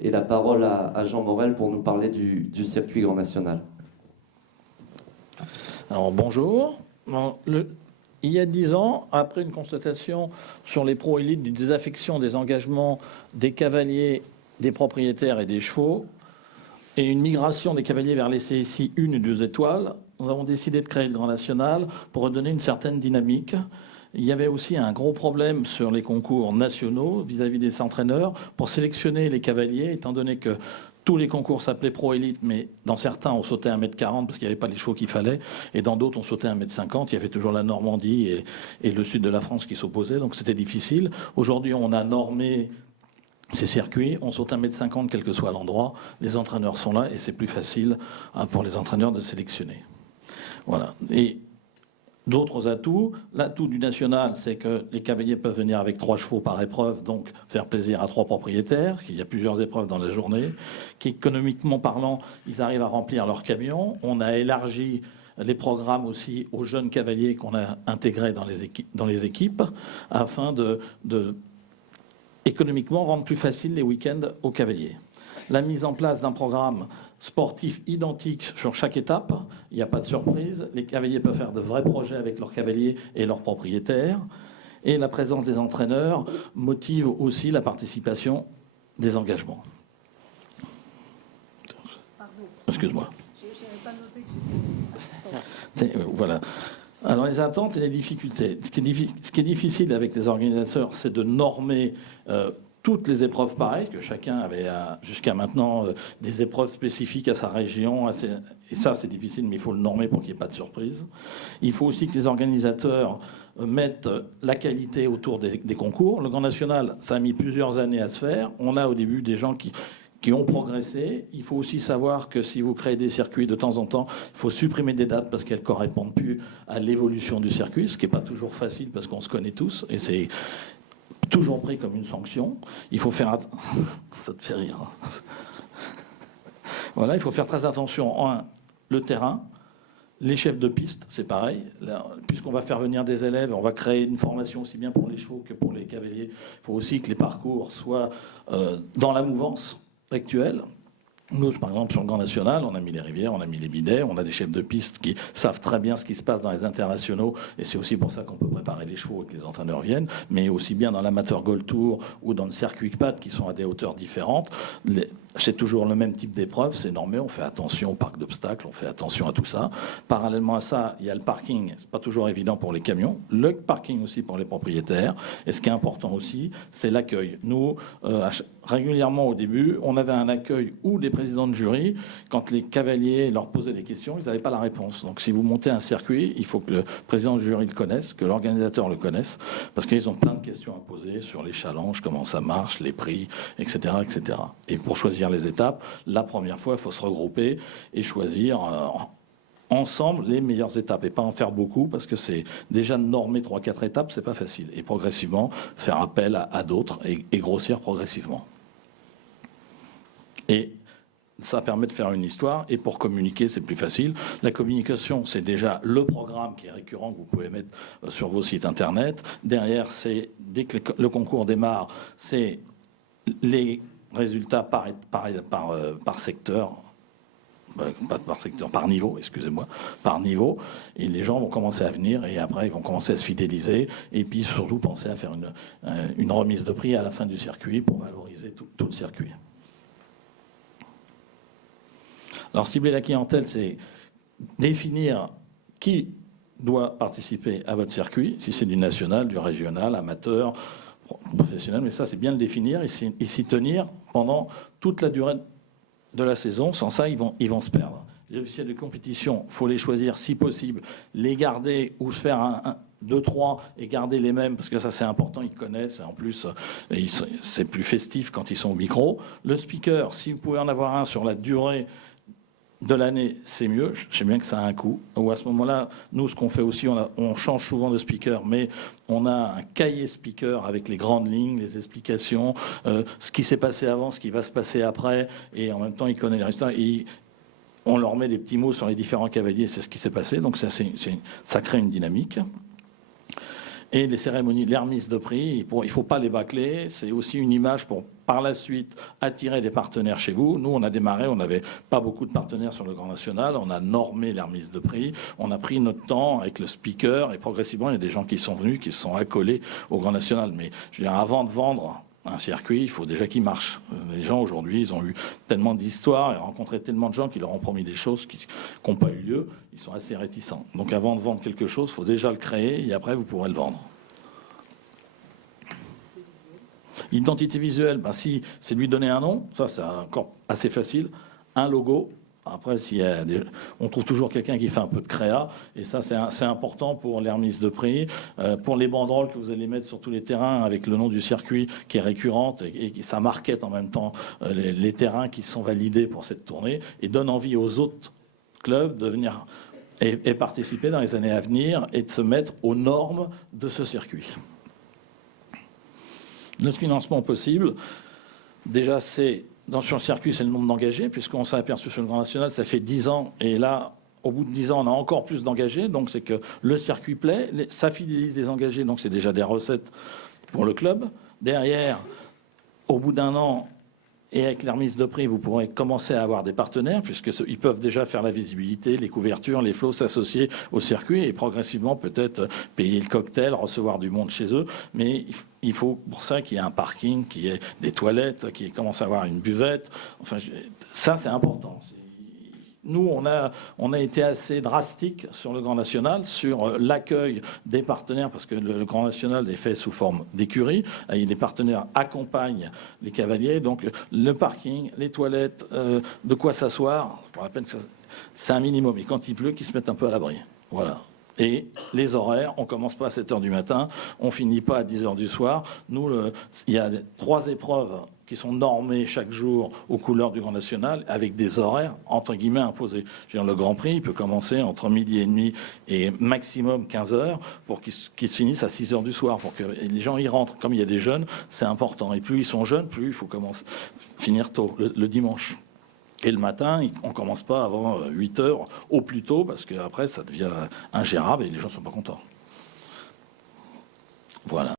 Et la parole à Jean Morel pour nous parler du circuit Grand National. Alors bonjour. Il y a 10 ans, après une constatation sur les pro-élites d'une désaffection des engagements des cavaliers, des propriétaires et des chevaux, et une migration des cavaliers vers les CSI 1 et 2 étoiles, nous avons décidé de créer le Grand National pour redonner une certaine dynamique. Il y avait aussi un gros problème sur les concours nationaux vis-à-vis des entraîneurs pour sélectionner les cavaliers, étant donné que tous les concours s'appelaient pro-élite, mais dans certains, on sautait 1,40 m parce qu'il n'y avait pas les chevaux qu'il fallait, et dans d'autres, on sautait 1,50 m. Il y avait toujours la Normandie et le sud de la France qui s'opposaient, donc c'était difficile. Aujourd'hui, on a normé ces circuits, on saute 1,50 m quel que soit l'endroit, les entraîneurs sont là et c'est plus facile pour les entraîneurs de sélectionner. Voilà. Et d'autres atouts, l'atout du national, c'est que les cavaliers peuvent venir avec 3 chevaux par épreuve, donc faire plaisir à 3 propriétaires, qu'il y a plusieurs épreuves dans la journée, qu'économiquement parlant, ils arrivent à remplir leur camion. On a élargi les programmes aussi aux jeunes cavaliers qu'on a intégrés dans les équipes afin de économiquement rendre plus facile les week-ends aux cavaliers. La mise en place d'un programme sportif identique sur chaque étape, il n'y a pas de surprise. Les cavaliers peuvent faire de vrais projets avec leurs cavaliers et leurs propriétaires. Et la présence des entraîneurs motive aussi la participation des engagements. Excuse-moi. Je n'avais pas noté que voilà. Alors les attentes et les difficultés. Ce qui est difficile avec les organisateurs, c'est de normer toutes les épreuves pareilles, que chacun avait jusqu'à maintenant des épreuves spécifiques à sa région. Et ça, c'est difficile, mais il faut le normer pour qu'il n'y ait pas de surprise. Il faut aussi que les organisateurs mettent la qualité autour des concours. Le Grand National, ça a mis plusieurs années à se faire. On a au début des gens qui ont progressé. Il faut aussi savoir que si vous créez des circuits de temps en temps, il faut supprimer des dates parce qu'elles ne correspondent plus à l'évolution du circuit, ce qui n'est pas toujours facile parce qu'on se connaît tous et c'est toujours pris comme une sanction. Il faut faire... Ça te fait rire. Voilà, il faut faire très attention. Le terrain, les chefs de piste, c'est pareil. Puisqu'on va faire venir des élèves, on va créer une formation aussi bien pour les chevaux que pour les cavaliers. Il faut aussi que les parcours soient dans la mouvance actuelle. Nous, par exemple, sur le Grand National, on a mis les rivières, on a mis les bidets, on a des chefs de piste qui savent très bien ce qui se passe dans les internationaux, et c'est aussi pour ça qu'on peut préparer les chevaux et que les entraîneurs viennent, mais aussi bien dans l'amateur Gold Tour ou dans le circuit PAD qui sont à des hauteurs différentes. C'est toujours le même type d'épreuve, c'est normé, on fait attention au parc d'obstacles, on fait attention à tout ça. Parallèlement à ça, il y a le parking, c'est pas toujours évident pour les camions, le parking aussi pour les propriétaires, et ce qui est important aussi, c'est l'accueil. Nous, régulièrement au début, on avait un accueil où les présidents de jury, quand les cavaliers leur posaient des questions, ils n'avaient pas la réponse. Donc si vous montez un circuit, il faut que le président du jury le connaisse, que l'organisateur le connaisse, parce qu'ils ont plein de questions à poser sur les challenges, comment ça marche, les prix, etc., etc. Et pour choisir les étapes, la première fois, il faut se regrouper et choisir ensemble les meilleures étapes et pas en faire beaucoup parce que c'est déjà normer 3-4 étapes, c'est pas facile. Et progressivement, faire appel à d'autres et grossir progressivement. Et ça permet de faire une histoire et pour communiquer, c'est plus facile. La communication, c'est déjà le programme qui est récurrent que vous pouvez mettre sur vos sites internet. Derrière, c'est dès que le concours démarre, c'est les résultats par secteur. Pas par secteur, par niveau, excusez-moi, par niveau, et les gens vont commencer à venir et après ils vont commencer à se fidéliser et puis surtout penser à faire une remise de prix à la fin du circuit pour valoriser tout le circuit. Alors cibler la clientèle, c'est définir qui doit participer à votre circuit, si c'est du national, du régional, amateur, professionnel, mais ça c'est bien le définir et s'y tenir pendant toute la durée de la saison. Sans ça, ils vont se perdre. Les officiels de compétition, il faut les choisir si possible, les garder ou se faire un 2-3 et garder les mêmes, parce que ça c'est important, ils connaissent, et en plus c'est plus festif quand ils sont au micro. Le speaker, si vous pouvez en avoir un sur la durée de l'année, c'est mieux. Je sais bien que ça a un coût. Ou à ce moment-là, nous, ce qu'on fait aussi, on change souvent de speaker, mais on a un cahier speaker avec les grandes lignes, les explications, ce qui s'est passé avant, ce qui va se passer après, et en même temps, il connaît les résultats. Et on leur met des petits mots sur les différents cavaliers, c'est ce qui s'est passé. Donc ça crée une dynamique. Et les cérémonies, les remises de prix, il ne faut pas les bâcler. C'est aussi une image pour, par la suite, attirer des partenaires chez vous. Nous, on a démarré, on n'avait pas beaucoup de partenaires sur le Grand National. On a normé les remises de prix. On a pris notre temps avec le speaker. Et progressivement, il y a des gens qui sont venus, qui se sont accolés au Grand National. Mais je veux dire, avant de vendre un circuit, il faut déjà qu'il marche. Les gens, aujourd'hui, ils ont eu tellement d'histoires et rencontré tellement de gens qui leur ont promis des choses qui n'ont pas eu lieu. Ils sont assez réticents. Donc avant de vendre quelque chose, il faut déjà le créer et après, vous pourrez le vendre. Identité visuelle, ben si, c'est lui donner un nom. Ça, c'est encore assez facile. Un logo. Après, on trouve toujours quelqu'un qui fait un peu de créa, et ça, c'est important pour les remises de prix, pour les banderoles que vous allez mettre sur tous les terrains avec le nom du circuit qui est récurrente, et ça market en même temps les terrains qui sont validés pour cette tournée, et donne envie aux autres clubs de venir et participer dans les années à venir et de se mettre aux normes de ce circuit. Notre financement possible, déjà, c'est... Sur le circuit, c'est le nombre d'engagés, puisqu'on s'est aperçu sur le Grand National, ça fait 10 ans, et là, au bout de 10 ans, on a encore plus d'engagés, donc c'est que le circuit plaît, ça fidélise les engagés, donc c'est déjà des recettes pour le club. Derrière, au bout d'un an, et avec les remises de prix, vous pourrez commencer à avoir des partenaires, puisqu'ils peuvent déjà faire la visibilité, les couvertures, les flots, s'associer au circuit et progressivement peut-être payer le cocktail, recevoir du monde chez eux. Mais il faut pour ça qu'il y ait un parking, qu'il y ait des toilettes, qu'il commence à avoir une buvette. Enfin, ça, c'est important. Nous, on a été assez drastique sur le Grand National, sur l'accueil des partenaires, parce que le Grand National est fait sous forme d'écurie. Et des partenaires accompagnent les cavaliers. Donc, le parking, les toilettes, de quoi s'asseoir, pour la peine que c'est un minimum. Et quand il pleut, qu'ils se mettent un peu à l'abri. Voilà. Et les horaires, on commence pas à 7h du matin, on finit pas à 10h du soir. Nous, il y a 3 épreuves qui sont normées chaque jour aux couleurs du Grand National, avec des horaires, entre guillemets, imposés. Je veux dire, le Grand Prix, il peut commencer entre 12h30 et maximum 15h, pour qu'il se finisse à 6h du soir, pour que les gens y rentrent. Comme il y a des jeunes, c'est important. Et plus ils sont jeunes, plus il faut finir tôt, le dimanche. Et le matin, on ne commence pas avant 8h au plus tôt, parce qu'après, ça devient ingérable et les gens ne sont pas contents. Voilà.